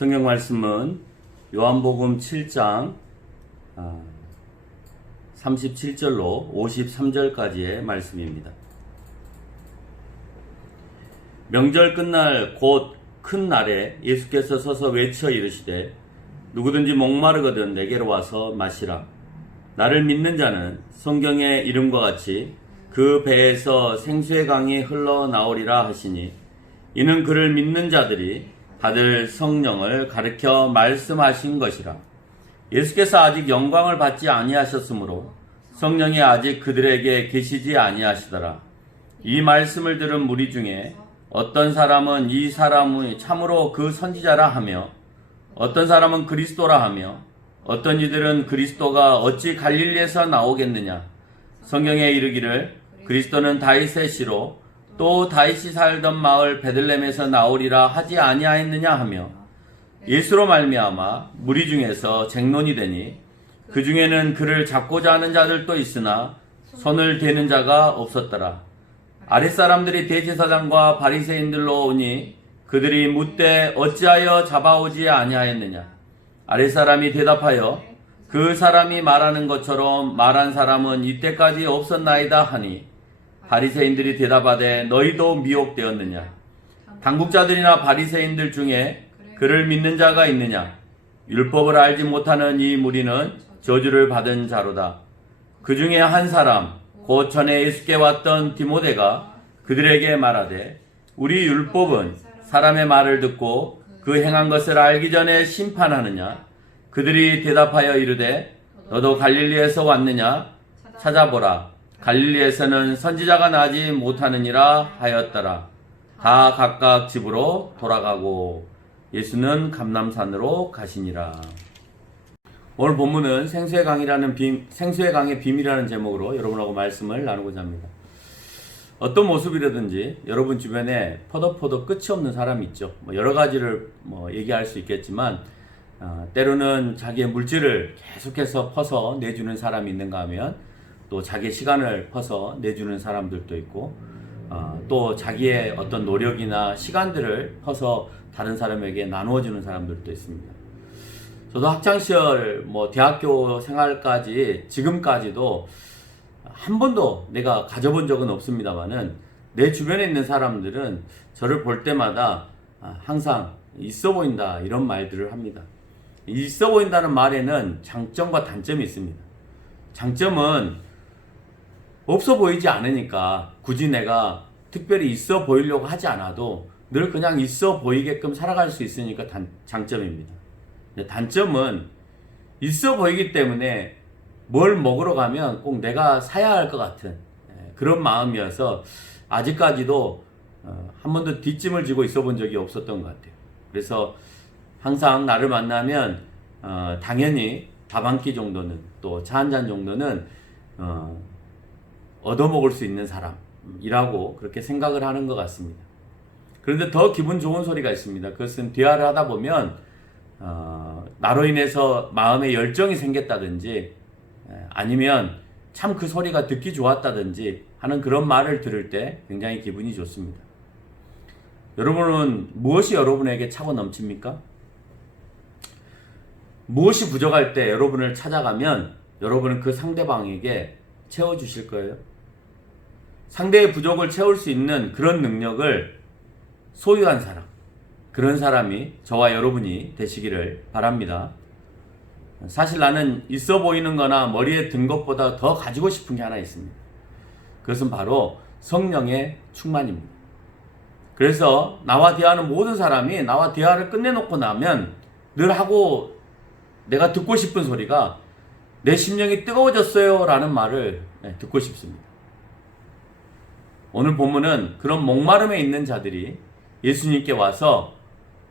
성경 말씀은 요한복음 7장 37절로 53절까지의 말씀입니다. 명절 끝날 곧 큰 날에 예수께서 서서 외쳐 이르시되 누구든지 목마르거든 내게로 와서 마시라. 나를 믿는 자는 성경의 이름과 같이 그 배에서 생수의 강이 흘러나오리라 하시니 이는 그를 믿는 자들이 받을 성령을 가르쳐 말씀하신 것이라. 예수께서 아직 영광을 받지 아니하셨으므로 성령이 아직 그들에게 계시지 아니하시더라. 이 말씀을 들은 무리 중에 어떤 사람은 이 사람이 참으로 그 선지자라 하며 어떤 사람은 그리스도라 하며 어떤 이들은 그리스도가 어찌 갈릴리에서 나오겠느냐. 성경에 이르기를 그리스도는 다윗의 씨로 또 다윗이 살던 마을 베들레헴에서 나오리라 하지 아니하였느냐 하며 예수로 말미암아 무리 중에서 쟁론이 되니 그 중에는 그를 잡고자 하는 자들도 있으나 손을 대는 자가 없었더라. 아랫사람들이 대제사장과 바리새인들로 오니 그들이 묻되 어찌하여 잡아오지 아니하였느냐. 아랫사람이 대답하여 그 사람이 말하는 것처럼 말한 사람은 이때까지 없었나이다 하니 바리새인들이 대답하되 너희도 미혹되었느냐. 당국자들이나 바리새인들 중에 그를 믿는 자가 있느냐. 율법을 알지 못하는 이 무리는 저주를 받은 자로다. 그 중에 한 사람 곧 전에 예수께 왔던 디모데가 그들에게 말하되 우리 율법은 사람의 말을 듣고 그 행한 것을 알기 전에 심판하느냐. 그들이 대답하여 이르되 너도 갈릴리에서 왔느냐. 찾아보라. 갈릴리에서는 선지자가 나지 못하느니라 하였더라. 다 각각 집으로 돌아가고 예수는 감람산으로 가시니라. 오늘 본문은 생수의 강의 비밀이라는 제목으로 여러분하고 말씀을 나누고자 합니다. 어떤 모습이라든지 여러분 주변에 퍼덕퍼덕 끝이 없는 사람이 있죠. 여러 가지를 얘기할 수 있겠지만 때로는 자기의 물질을 계속해서 퍼서 내주는 사람이 있는가 하면 또 자기의 시간을 퍼서 내주는 사람들도 있고 또 자기의 어떤 노력이나 시간들을 퍼서 다른 사람에게 나누어주는 사람들도 있습니다. 저도 학창시절 대학교 생활까지 지금까지도 한 번도 내가 가져본 적은 없습니다만은 내 주변에 있는 사람들은 저를 볼 때마다 항상 있어 보인다 이런 말들을 합니다. 있어 보인다는 말에는 장점과 단점이 있습니다. 장점은 없어 보이지 않으니까 굳이 내가 특별히 있어 보이려고 하지 않아도 늘 그냥 있어 보이게끔 살아갈 수 있으니까 장점입니다. 단점은 있어 보이기 때문에 뭘 먹으러 가면 꼭 내가 사야 할 것 같은 그런 마음이어서 아직까지도 한 번도 뒷짐을 지고 있어 본 적이 없었던 것 같아요. 그래서 항상 나를 만나면 당연히 밥 한 끼 정도는 또 차 한 잔 정도는 얻어먹을 수 있는 사람이라고 그렇게 생각을 하는 것 같습니다. 그런데 더 기분 좋은 소리가 있습니다. 그것은 대화를 하다 보면 나로 인해서 마음에 열정이 생겼다든지 아니면 참 그 소리가 듣기 좋았다든지 하는 그런 말을 들을 때 굉장히 기분이 좋습니다. 여러분은 무엇이 여러분에게 차고 넘칩니까? 무엇이 부족할 때 여러분을 찾아가면 여러분은 그 상대방에게 채워주실 거예요? 상대의 부족을 채울 수 있는 그런 능력을 소유한 사람, 그런 사람이 저와 여러분이 되시기를 바랍니다. 사실 나는 있어 보이는 거나 머리에 든 것보다 더 가지고 싶은 게 하나 있습니다. 그것은 바로 성령의 충만입니다. 그래서 나와 대화하는 모든 사람이 나와 대화를 끝내놓고 나면 늘 하고 내가 듣고 싶은 소리가 내 심령이 뜨거워졌어요 라는 말을 듣고 싶습니다. 오늘 본문은 그런 목마름에 있는 자들이 예수님께 와서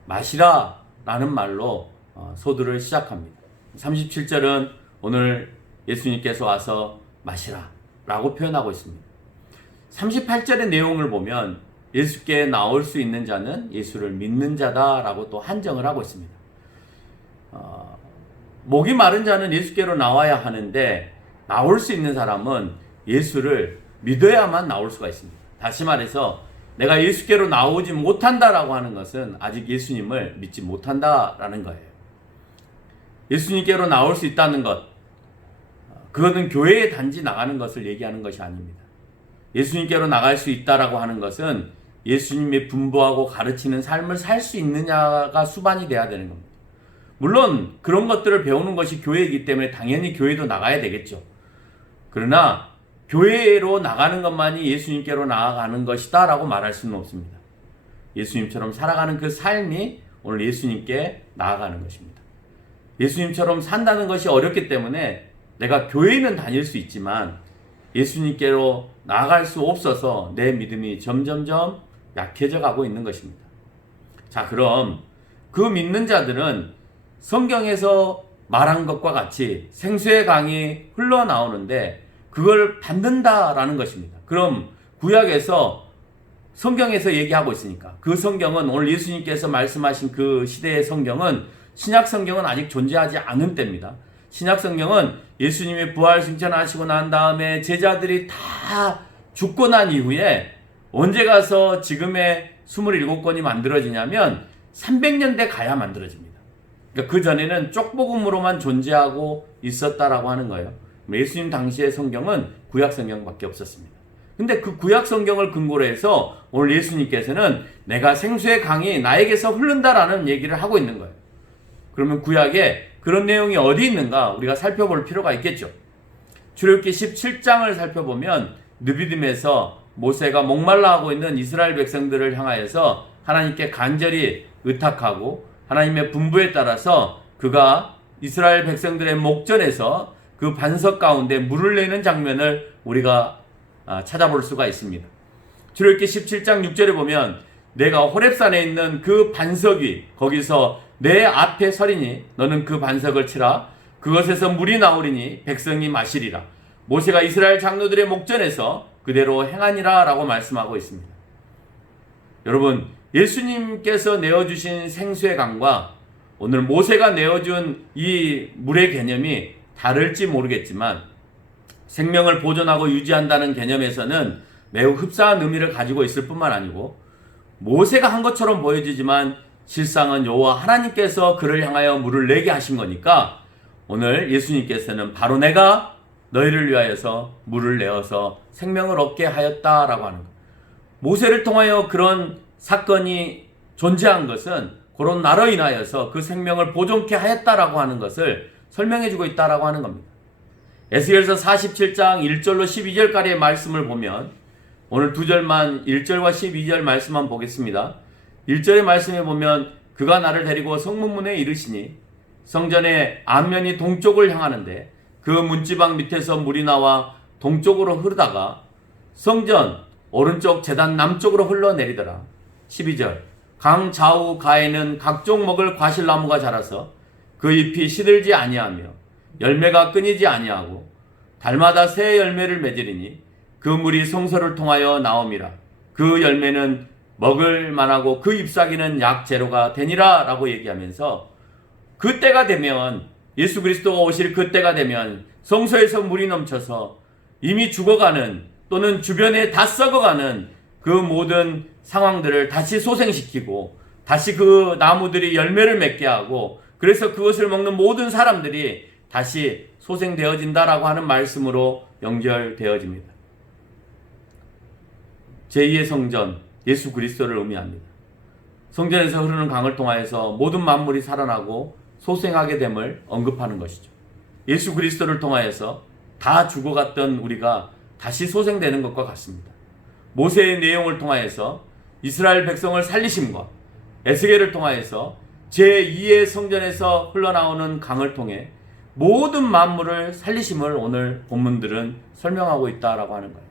마시라 라는 말로 소두를 시작합니다. 37절은 오늘 예수님께서 와서 마시라 라고 표현하고 있습니다. 38절의 내용을 보면 예수께 나올 수 있는 자는 예수를 믿는 자다 라고 또 한정을 하고 있습니다. 목이 마른 자는 예수께로 나와야 하는데 나올 수 있는 사람은 예수를 믿어야만 나올 수가 있습니다. 다시 말해서 내가 예수께로 나오지 못한다라고 하는 것은 아직 예수님을 믿지 못한다라는 거예요. 예수님께로 나올 수 있다는 것, 그것은 교회에 단지 나가는 것을 얘기하는 것이 아닙니다. 예수님께로 나갈 수 있다라고 하는 것은 예수님의 분부하고 가르치는 삶을 살 수 있느냐가 수반이 돼야 되는 겁니다. 물론 그런 것들을 배우는 것이 교회이기 때문에 당연히 교회도 나가야 되겠죠. 그러나 교회로 나가는 것만이 예수님께로 나아가는 것이다 라고 말할 수는 없습니다. 예수님처럼 살아가는 그 삶이 오늘 예수님께 나아가는 것입니다. 예수님처럼 산다는 것이 어렵기 때문에 내가 교회는 다닐 수 있지만 예수님께로 나아갈 수 없어서 내 믿음이 점점점 약해져 가고 있는 것입니다. 자, 그럼 그 믿는 자들은 성경에서 말한 것과 같이 생수의 강이 흘러나오는데 그걸 받는다라는 것입니다. 그럼 구약에서 성경에서 얘기하고 있으니까 그 성경은 오늘 예수님께서 말씀하신 그 시대의 성경은 신약 성경은 아직 존재하지 않은 때입니다. 신약 성경은 예수님이 부활 승천하시고 난 다음에 제자들이 다 죽고 난 이후에 언제 가서 지금의 27권이 만들어지냐면 300년대 가야 만들어집니다. 그러니까 그 전에는 쪽복음으로만 존재하고 있었다라고 하는 거예요. 예수님 당시의 성경은 구약 성경밖에 없었습니다. 근데 그 구약 성경을 근거로 해서 오늘 예수님께서는 내가 생수의 강이 나에게서 흐른다라는 얘기를 하고 있는 거예요. 그러면 구약에 그런 내용이 어디 있는가 우리가 살펴볼 필요가 있겠죠. 출애굽기 17장을 살펴보면 느비딤에서 모세가 목말라 하고 있는 이스라엘 백성들을 향하여서 하나님께 간절히 의탁하고 하나님의 분부에 따라서 그가 이스라엘 백성들의 목전에서 그 반석 가운데 물을 내는 장면을 우리가 찾아볼 수가 있습니다. 출애굽기 17장 6절에 보면 내가 호렙산에 있는 그 반석 위 거기서 내 앞에 서리니 너는 그 반석을 치라. 그것에서 물이 나오리니 백성이 마시리라. 모세가 이스라엘 장로들의 목전에서 그대로 행하니라 라고 말씀하고 있습니다. 여러분, 예수님께서 내어주신 생수의 강과 오늘 모세가 내어준 이 물의 개념이 다를지 모르겠지만 생명을 보존하고 유지한다는 개념에서는 매우 흡사한 의미를 가지고 있을 뿐만 아니고 모세가 한 것처럼 보여지지만 실상은 여호와 하나님께서 그를 향하여 물을 내게 하신 거니까 오늘 예수님께서는 바로 내가 너희를 위하여서 물을 내어서 생명을 얻게 하였다라고 하는 것. 모세를 통하여 그런 사건이 존재한 것은 그런 나로 인하여서 그 생명을 보존케 하였다라고 하는 것을 설명해주고 있다라고 하는 겁니다. 에스겔서 47장 1절로 12절까지의 말씀을 보면 오늘 두 절만 1절과 12절 말씀만 보겠습니다. 1절의 말씀에 보면 그가 나를 데리고 성문문에 이르시니 성전의 앞면이 동쪽을 향하는데 그 문지방 밑에서 물이 나와 동쪽으로 흐르다가 성전 오른쪽 제단 남쪽으로 흘러내리더라. 12절 강 좌우 가에는 각종 먹을 과실나무가 자라서 그 잎이 시들지 아니하며 열매가 끊이지 아니하고 달마다 새 열매를 맺으리니 그 물이 성소를 통하여 나옴이라. 그 열매는 먹을 만하고 그 잎사귀는 약재료가 되니라 라고 얘기하면서 그때가 되면 예수 그리스도가 오실 그때가 되면 성소에서 물이 넘쳐서 이미 죽어가는 또는 주변에 다 썩어가는 그 모든 상황들을 다시 소생시키고 다시 그 나무들이 열매를 맺게 하고 그래서 그것을 먹는 모든 사람들이 다시 소생되어진다라고 하는 말씀으로 연결되어집니다. 제2의 성전 예수 그리스도를 의미합니다. 성전에서 흐르는 강을 통하여서 모든 만물이 살아나고 소생하게 됨을 언급하는 것이죠. 예수 그리스도를 통하여서 다 죽어갔던 우리가 다시 소생되는 것과 같습니다. 모세의 내용을 통하여서 이스라엘 백성을 살리심과 에스겔을 통하여서 제2의 성전에서 흘러나오는 강을 통해 모든 만물을 살리심을 오늘 본문들은 설명하고 있다라고 하는 거예요.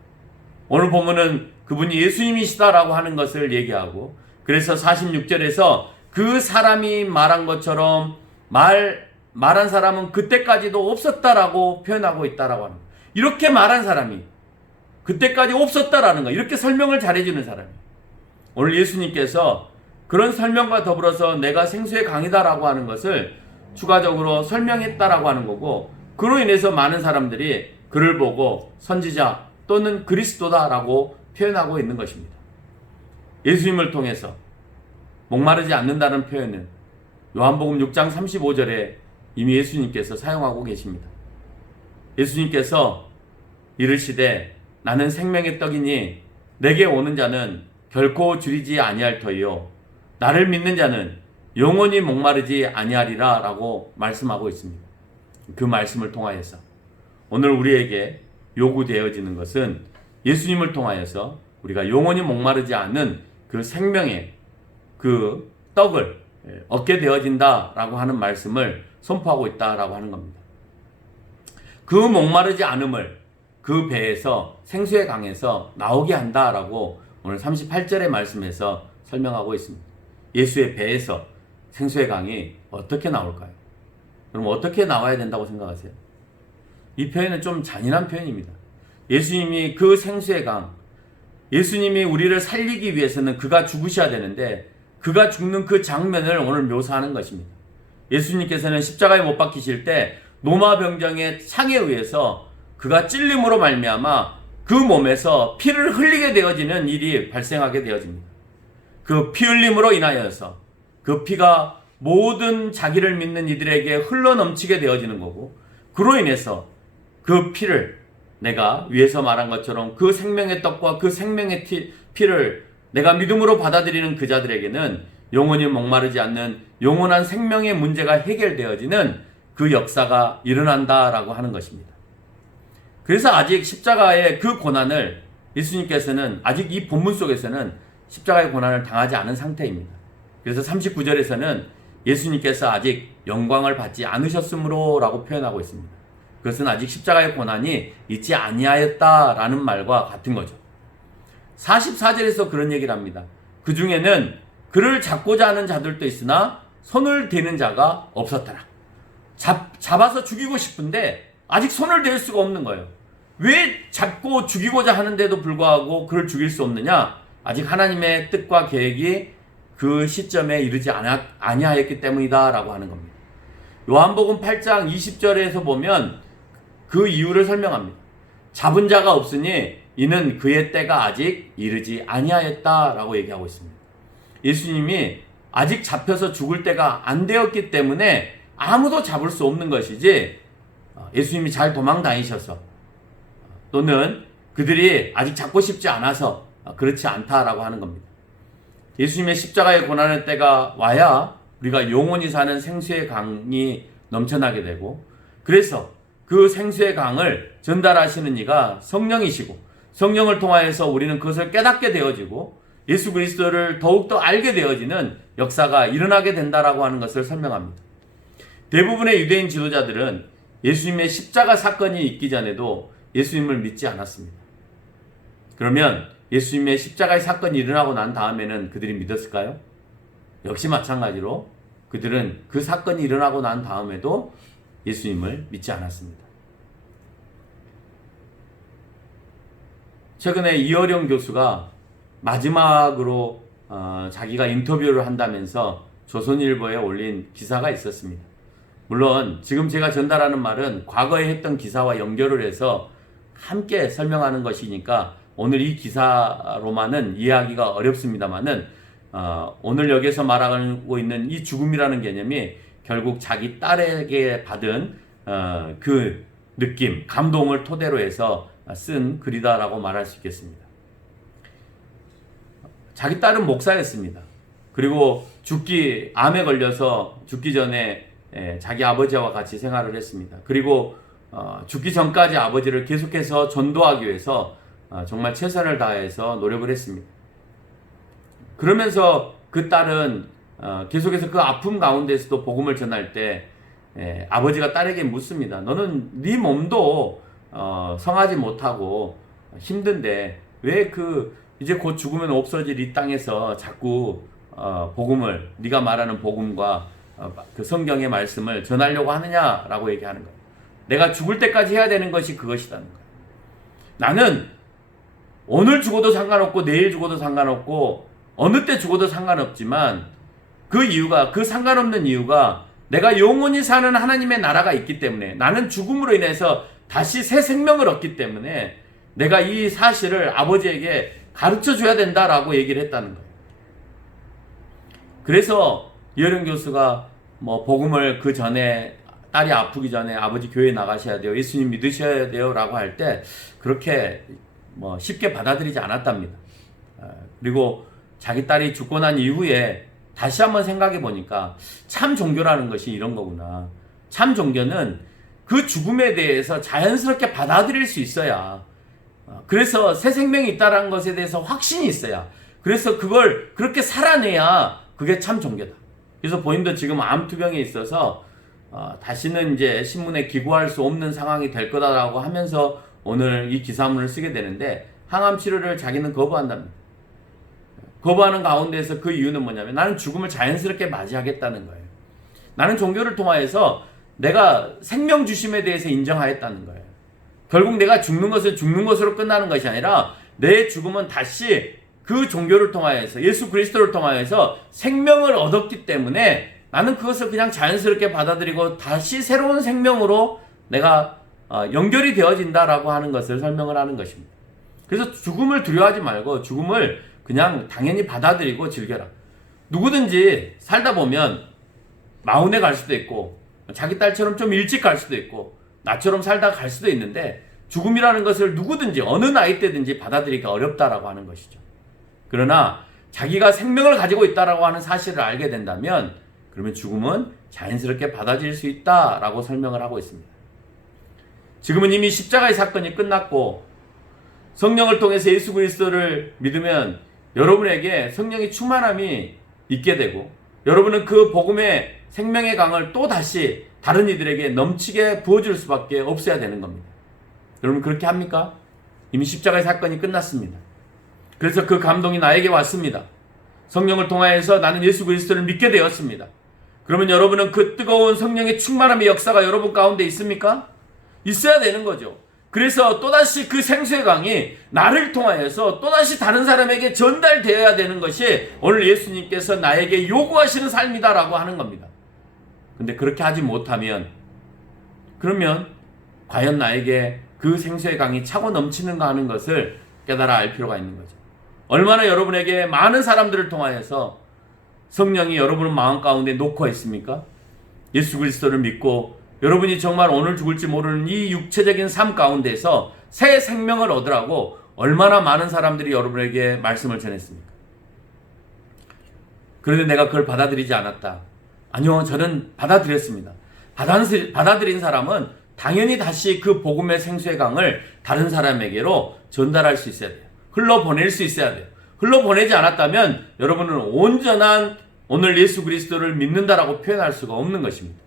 오늘 본문은 그분이 예수님이시다라고 하는 것을 얘기하고 그래서 46절에서 그 사람이 말한 것처럼 말한 사람은 그때까지도 없었다라고 표현하고 있다라고 하는 거예요. 이렇게 말한 사람이 그때까지 없었다라는 거 이렇게 설명을 잘해주는 사람이 오늘 예수님께서 그런 설명과 더불어서 내가 생수의 강이다라고 하는 것을 추가적으로 설명했다라고 하는 거고 그로 인해서 많은 사람들이 그를 보고 선지자 또는 그리스도다라고 표현하고 있는 것입니다. 예수님을 통해서 목마르지 않는다는 표현은 요한복음 6장 35절에 이미 예수님께서 사용하고 계십니다. 예수님께서 이르시되 나는 생명의 떡이니 내게 오는 자는 결코 줄이지 아니할 터이요 나를 믿는 자는 영원히 목마르지 아니하리라 라고 말씀하고 있습니다. 그 말씀을 통하여서 오늘 우리에게 요구되어지는 것은 예수님을 통하여서 우리가 영원히 목마르지 않는 그 생명의 그 떡을 얻게 되어진다라고 하는 말씀을 선포하고 있다라고 하는 겁니다. 그 목마르지 않음을 그 배에서 생수의 강에서 나오게 한다라고 오늘 38절의 말씀에서 설명하고 있습니다. 예수의 배에서 생수의 강이 어떻게 나올까요? 그럼 어떻게 나와야 된다고 생각하세요? 이 표현은 좀 잔인한 표현입니다. 예수님이 그 생수의 강, 예수님이 우리를 살리기 위해서는 그가 죽으셔야 되는데 그가 죽는 그 장면을 오늘 묘사하는 것입니다. 예수님께서는 십자가에 못 박히실 때 로마병정의 창에 의해서 그가 찔림으로 말미암아 그 몸에서 피를 흘리게 되어지는 일이 발생하게 되어집니다. 그 피 흘림으로 인하여서 그 피가 모든 자기를 믿는 이들에게 흘러넘치게 되어지는 거고 그로 인해서 그 피를 내가 위에서 말한 것처럼 그 생명의 떡과 그 생명의 피를 내가 믿음으로 받아들이는 그 자들에게는 영원히 목마르지 않는 영원한 생명의 문제가 해결되어지는 그 역사가 일어난다라고 하는 것입니다. 그래서 아직 십자가의 그 고난을 예수님께서는 아직 이 본문 속에서는 십자가의 고난을 당하지 않은 상태입니다. 그래서 39절에서는 예수님께서 아직 영광을 받지 않으셨으므로 라고 표현하고 있습니다. 그것은 아직 십자가의 고난이 있지 아니하였다라는 말과 같은 거죠. 44절에서 그런 얘기를 합니다. 그 중에는 그를 잡고자 하는 자들도 있으나 손을 대는 자가 없었더라. 잡아서 죽이고 싶은데 아직 손을 댈 수가 없는 거예요. 왜 잡고 죽이고자 하는데도 불구하고 그를 죽일 수 없느냐? 아직 하나님의 뜻과 계획이 그 시점에 이르지 아니하였기 때문이다 라고 하는 겁니다. 요한복음 8장 20절에서 보면 그 이유를 설명합니다. 잡은 자가 없으니 이는 그의 때가 아직 이르지 아니하였다 라고 얘기하고 있습니다. 예수님이 아직 잡혀서 죽을 때가 안 되었기 때문에 아무도 잡을 수 없는 것이지 예수님이 잘 도망 다니셔서 또는 그들이 아직 잡고 싶지 않아서 그렇지 않다라고 하는 겁니다. 예수님의 십자가의 고난의 때가 와야 우리가 영원히 사는 생수의 강이 넘쳐나게 되고 그래서 그 생수의 강을 전달하시는 이가 성령이시고 성령을 통하여서 우리는 그것을 깨닫게 되어지고 예수 그리스도를 더욱더 알게 되어지는 역사가 일어나게 된다라고 하는 것을 설명합니다. 대부분의 유대인 지도자들은 예수님의 십자가 사건이 있기 전에도 예수님을 믿지 않았습니다. 그러면 예수님의 십자가의 사건이 일어나고 난 다음에는 그들이 믿었을까요? 역시 마찬가지로 그들은 그 사건이 일어나고 난 다음에도 예수님을 믿지 않았습니다. 최근에 이어령 교수가 마지막으로 자기가 인터뷰를 한다면서 조선일보에 올린 기사가 있었습니다. 물론 지금 제가 전달하는 말은 과거에 했던 기사와 연결을 해서 함께 설명하는 것이니까 오늘 이 기사로만은 이해하기가 어렵습니다만은 오늘 여기서 말하고 있는 이 죽음이라는 개념이 결국 자기 딸에게 받은 그 느낌, 감동을 토대로 해서 쓴 글이다라고 말할 수 있겠습니다. 자기 딸은 목사였습니다. 그리고 암에 걸려서 죽기 전에 자기 아버지와 같이 생활을 했습니다. 그리고 죽기 전까지 아버지를 계속해서 전도하기 위해서 정말 최선을 다해서 노력을 했습니다. 그러면서 그 딸은 계속해서 그 아픔 가운데서도 복음을 전할 때 아버지가 딸에게 묻습니다. 너는 네 몸도 성하지 못하고 힘든데 왜 이제 곧 죽으면 없어질 이 땅에서 자꾸 복음을 네가 말하는 복음과 그 성경의 말씀을 전하려고 하느냐라고 얘기하는 거예요. 내가 죽을 때까지 해야 되는 것이 그것이라는 거예요. 나는 오늘 죽어도 상관없고 내일 죽어도 상관없고 어느 때 죽어도 상관없지만 그 상관없는 이유가 내가 영원히 사는 하나님의 나라가 있기 때문에 나는 죽음으로 인해서 다시 새 생명을 얻기 때문에 내가 이 사실을 아버지에게 가르쳐 줘야 된다라고 얘기를 했다는 거예요. 그래서 이어령 교수가 뭐 복음을 그 전에 딸이 아프기 전에 아버지 교회 나가셔야 돼요, 예수님 믿으셔야 돼요 라고 할 때 그렇게 뭐 쉽게 받아들이지 않았답니다. 그리고 자기 딸이 죽고 난 이후에 다시 한번 생각해 보니까 참 종교라는 것이 이런 거구나. 참 종교는 그 죽음에 대해서 자연스럽게 받아들일 수 있어야, 그래서 새 생명이 있다는 것에 대해서 확신이 있어야, 그래서 그걸 그렇게 살아내야 그게 참 종교다. 그래서 본인도 지금 암투병에 있어서 다시는 이제 신문에 기고할 수 없는 상황이 될 거다라고 하면서 오늘 이 기사문을 쓰게 되는데, 항암 치료를 자기는 거부한답니다. 거부하는 가운데서 그 이유는 뭐냐면 나는 죽음을 자연스럽게 맞이하겠다는 거예요. 나는 종교를 통하여서 내가 생명 주심에 대해서 인정하였다는 거예요. 결국 내가 죽는 것은 죽는 것으로 끝나는 것이 아니라 내 죽음은 다시 그 종교를 통하여서 예수 그리스도를 통하여서 생명을 얻었기 때문에 나는 그것을 그냥 자연스럽게 받아들이고 다시 새로운 생명으로 내가 연결이 되어진다라고 하는 것을 설명을 하는 것입니다. 그래서 죽음을 두려워하지 말고 죽음을 그냥 당연히 받아들이고 즐겨라. 누구든지 살다 보면 마흔에 갈 수도 있고 자기 딸처럼 좀 일찍 갈 수도 있고 나처럼 살다 갈 수도 있는데, 죽음이라는 것을 누구든지 어느 나이 때든지 받아들이기가 어렵다라고 하는 것이죠. 그러나 자기가 생명을 가지고 있다라고 하는 사실을 알게 된다면 그러면 죽음은 자연스럽게 받아들일 수 있다라고 설명을 하고 있습니다. 지금은 이미 십자가의 사건이 끝났고 성령을 통해서 예수 그리스도를 믿으면 여러분에게 성령의 충만함이 있게 되고 여러분은 그 복음의 생명의 강을 또 다시 다른 이들에게 넘치게 부어줄 수밖에 없어야 되는 겁니다. 여러분 그렇게 합니까? 이미 십자가의 사건이 끝났습니다. 그래서 그 감동이 나에게 왔습니다. 성령을 통하여서 나는 예수 그리스도를 믿게 되었습니다. 그러면 여러분은 그 뜨거운 성령의 충만함의 역사가 여러분 가운데 있습니까? 있어야 되는 거죠. 그래서 또다시 그 생수의 강이 나를 통하여서 또다시 다른 사람에게 전달되어야 되는 것이 오늘 예수님께서 나에게 요구하시는 삶이다라고 하는 겁니다. 근데 그렇게 하지 못하면 그러면 과연 나에게 그 생수의 강이 차고 넘치는가 하는 것을 깨달아 알 필요가 있는 거죠. 얼마나 여러분에게 많은 사람들을 통하여서 성령이 여러분의 마음 가운데 놓고 있습니까? 예수 그리스도를 믿고 여러분이 정말 오늘 죽을지 모르는 이 육체적인 삶 가운데서 새 생명을 얻으라고 얼마나 많은 사람들이 여러분에게 말씀을 전했습니까? 그런데 내가 그걸 받아들이지 않았다. 아니요, 저는 받아들였습니다. 받아들인 사람은 당연히 다시 그 복음의 생수의 강을 다른 사람에게로 전달할 수 있어야 돼요. 흘러보낼 수 있어야 돼요. 흘러보내지 않았다면 여러분은 온전한 오늘 예수 그리스도를 믿는다라고 표현할 수가 없는 것입니다.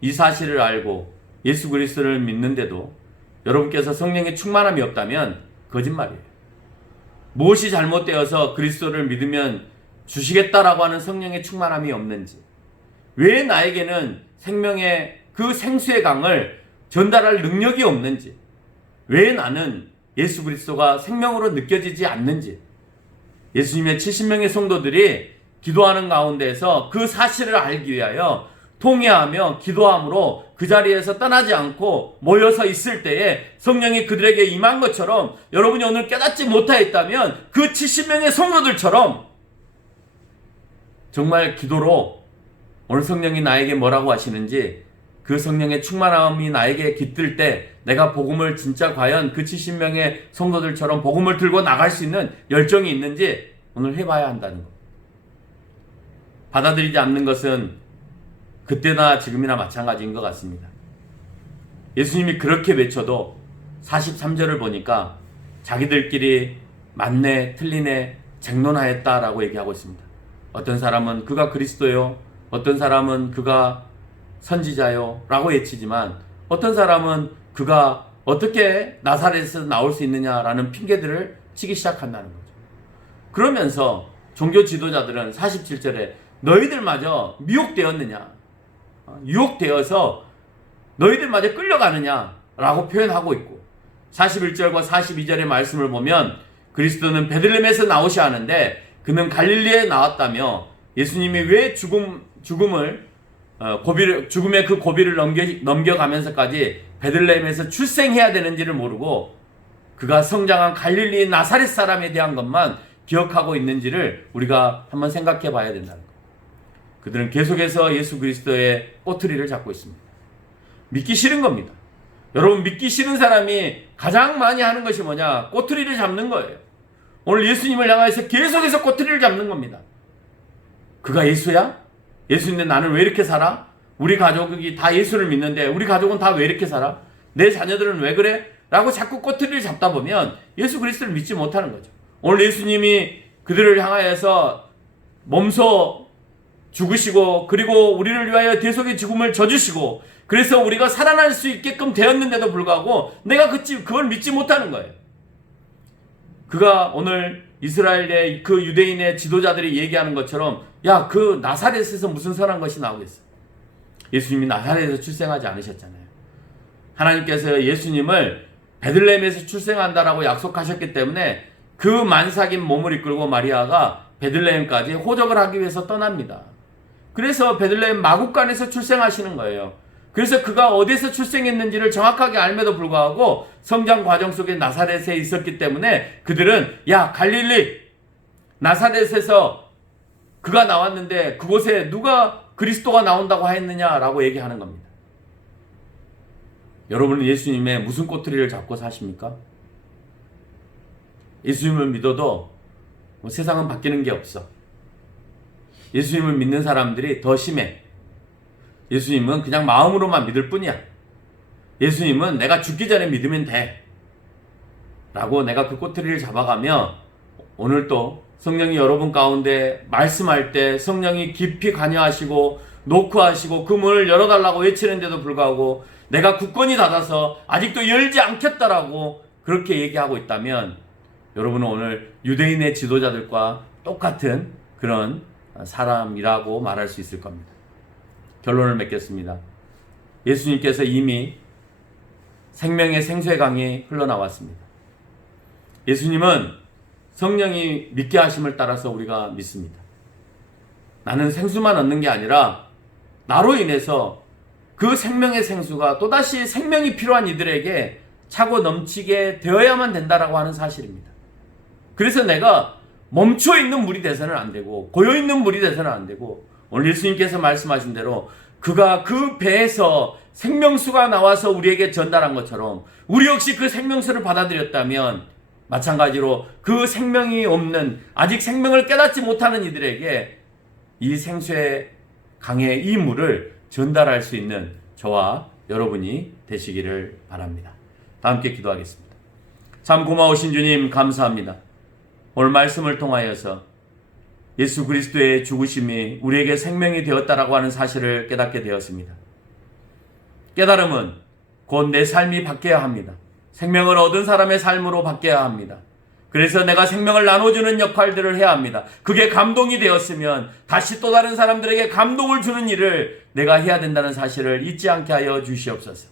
이 사실을 알고 예수 그리스도를 믿는데도 여러분께서 성령의 충만함이 없다면 거짓말이에요. 무엇이 잘못되어서 그리스도를 믿으면 주시겠다라고 하는 성령의 충만함이 없는지, 왜 나에게는 생명의 그 생수의 강을 전달할 능력이 없는지, 왜 나는 예수 그리스도가 생명으로 느껴지지 않는지, 예수님의 70명의 성도들이 기도하는 가운데서 그 사실을 알기 위하여 통회하며 기도함으로 그 자리에서 떠나지 않고 모여서 있을 때에 성령이 그들에게 임한 것처럼 여러분이 오늘 깨닫지 못하였다면 그 70명의 성도들처럼 정말 기도로 오늘 성령이 나에게 뭐라고 하시는지, 그 성령의 충만함이 나에게 깃들 때 내가 복음을 진짜 과연 그 70명의 성도들처럼 복음을 들고 나갈 수 있는 열정이 있는지 오늘 해봐야 한다는 것. 받아들이지 않는 것은 그때나 지금이나 마찬가지인 것 같습니다. 예수님이 그렇게 외쳐도 43절을 보니까 자기들끼리 맞네 틀리네 쟁론하였다라고 얘기하고 있습니다. 어떤 사람은 그가 그리스도요, 어떤 사람은 그가 선지자요 라고 외치지만 어떤 사람은 그가 어떻게 나사렛에서 나올 수 있느냐라는 핑계들을 치기 시작한다는 거죠. 그러면서 종교 지도자들은 47절에 너희들마저 미혹되었느냐, 유혹되어서 너희들마저 끌려가느냐 라고 표현하고 있고, 41절과 42절의 말씀을 보면 그리스도는 베들레헴에서 나오셔야 하는데 그는 갈릴리에 나왔다며 예수님이 왜 죽음의 그 고비를 넘겨가면서까지 베들레헴에서 출생해야 되는지를 모르고 그가 성장한 갈릴리 나사렛 사람에 대한 것만 기억하고 있는지를 우리가 한번 생각해 봐야 된다는 거예요. 그들은 계속해서 예수 그리스도의 꼬투리를 잡고 있습니다. 믿기 싫은 겁니다. 여러분, 믿기 싫은 사람이 가장 많이 하는 것이 뭐냐? 꼬투리를 잡는 거예요. 오늘 예수님을 향해서 계속해서 꼬투리를 잡는 겁니다. 그가 예수야? 예수인데 나는 왜 이렇게 살아? 우리 가족이 다 예수를 믿는데 우리 가족은 다 왜 이렇게 살아? 내 자녀들은 왜 그래? 라고 자꾸 꼬투리를 잡다 보면 예수 그리스도를 믿지 못하는 거죠. 오늘 예수님이 그들을 향하여서 몸소 죽으시고 그리고 우리를 위하여 대속의 죽음을 져주시고 그래서 우리가 살아날 수 있게끔 되었는데도 불구하고 내가 그걸 믿지 못하는 거예요. 그가 오늘 이스라엘의 그 유대인의 지도자들이 얘기하는 것처럼 야, 그 나사렛에서 무슨 선한 것이 나오겠어? 예수님이 나사렛에서 출생하지 않으셨잖아요. 하나님께서 예수님을 베들레헴에서 출생한다라고 약속하셨기 때문에 그 만삭인 몸을 이끌고 마리아가 베들레헴까지 호적을 하기 위해서 떠납니다. 그래서 베들레헴 마구간에서 출생하시는 거예요. 그래서 그가 어디서 출생했는지를 정확하게 알면도 불구하고 성장 과정 속에 나사렛에 있었기 때문에 그들은 야, 갈릴리 나사렛에서 그가 나왔는데 그곳에 누가 그리스도가 나온다고 했느냐라고 얘기하는 겁니다. 여러분은 예수님의 무슨 꼬투리를 잡고 사십니까? 예수님을 믿어도 세상은 바뀌는 게 없어. 예수님을 믿는 사람들이 더 심해. 예수님은 그냥 마음으로만 믿을 뿐이야. 예수님은 내가 죽기 전에 믿으면 돼. 라고 내가 그 꼬투리를 잡아가며 오늘 또 성령이 여러분 가운데 말씀할 때 성령이 깊이 관여하시고 노크하시고 그 문을 열어달라고 외치는데도 불구하고 내가 굳건히 닫아서 아직도 열지 않겠다라고 그렇게 얘기하고 있다면 여러분은 오늘 유대인의 지도자들과 똑같은 그런 사람이라고 말할 수 있을 겁니다. 결론을 맺겠습니다. 예수님께서 이미 생명의 생수의 강이 흘러나왔습니다. 예수님은 성령이 믿게 하심을 따라서 우리가 믿습니다. 나는 생수만 얻는 게 아니라 나로 인해서 그 생명의 생수가 또다시 생명이 필요한 이들에게 차고 넘치게 되어야만 된다라고 하는 사실입니다. 그래서 내가 멈춰 있는 물이 돼서는 안 되고 고여 있는 물이 돼서는 안 되고 오늘 예수님께서 말씀하신 대로 그가 그 배에서 생명수가 나와서 우리에게 전달한 것처럼 우리 역시 그 생명수를 받아들였다면 마찬가지로 그 생명이 없는 아직 생명을 깨닫지 못하는 이들에게 이 생수의 강의 이 물을 전달할 수 있는 저와 여러분이 되시기를 바랍니다. 다 함께 기도하겠습니다. 참 고마우신 주님 감사합니다. 오늘 말씀을 통하여서 예수 그리스도의 죽으심이 우리에게 생명이 되었다라고 하는 사실을 깨닫게 되었습니다. 깨달음은 곧 내 삶이 바뀌어야 합니다. 생명을 얻은 사람의 삶으로 바뀌어야 합니다. 그래서 내가 생명을 나눠주는 역할들을 해야 합니다. 그게 감동이 되었으면 다시 또 다른 사람들에게 감동을 주는 일을 내가 해야 된다는 사실을 잊지 않게 하여 주시옵소서.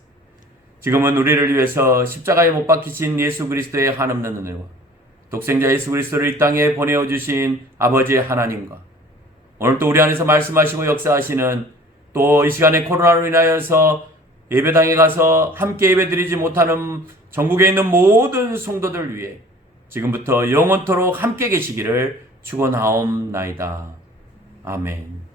지금은 우리를 위해서 십자가에 못 박히신 예수 그리스도의 한없는 은혜와 독생자 예수 그리스도를 이 땅에 보내어 주신 아버지 하나님과 오늘 또 우리 안에서 말씀하시고 역사하시는 또 이 시간에 코로나로 인하여서 예배당에 가서 함께 예배드리지 못하는 전국에 있는 모든 성도들 위해 지금부터 영원토록 함께 계시기를 축원하옵나이다. 아멘.